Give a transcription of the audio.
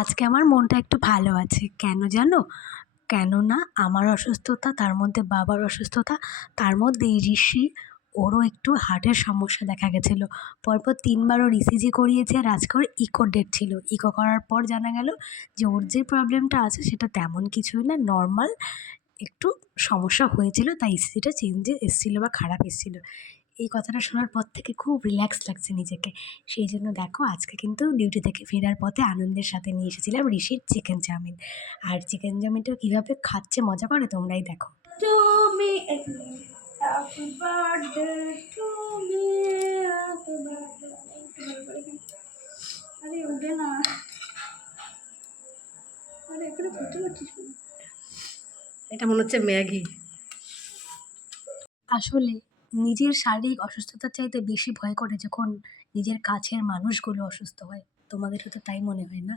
আজকে আমার মনটা একটু ভালো আছে। কেন জানো? কেননা আমার অসুস্থতা, তার মধ্যে বাবার অসুস্থতা, তার মধ্যে এই ঋষি, ওরও একটু হার্টের সমস্যা দেখা গেছিলো। পরপর ৩ বার ওর ইসিজি করিয়েছে আর আজকে ওর ইকোর ডেট ছিল। ইকো করার পর জানা গেল যে ওর যে প্রবলেমটা আছে সেটা তেমন কিছুই না, নরমাল একটু সমস্যা হয়েছিল, তাই ইসিজিটা চেঞ্জে এসেছিলো বা খারাপ এসেছিলো। এই কথাটা শোনার পর থেকে খুব রিল্যাক্স লাগছে নিজেকে। সেই জন্য দেখো আজকে কিন্তু ডিউটি থেকে ফেরার পথে আনন্দের সাথে নিয়ে এসেছিলাম ঋষির চিকেন চাউমিন। আর চিকেন চাউমিনটা কীভাবে খাচ্ছে মজা করে তোমরাই দেখো। তুমি happy birthday to me, happy birthday. আরে ওঠে না, আরে এখানে করতে পারছিস না। এটা মনে হচ্ছে ম্যাগি। আসলে নিজের শারীরিক অসুস্থতার চাইতে বেশি ভয় করে যখন নিজের কাছের মানুষগুলো অসুস্থ হয়। তোমাদেরও তো তাই মনে হয় না?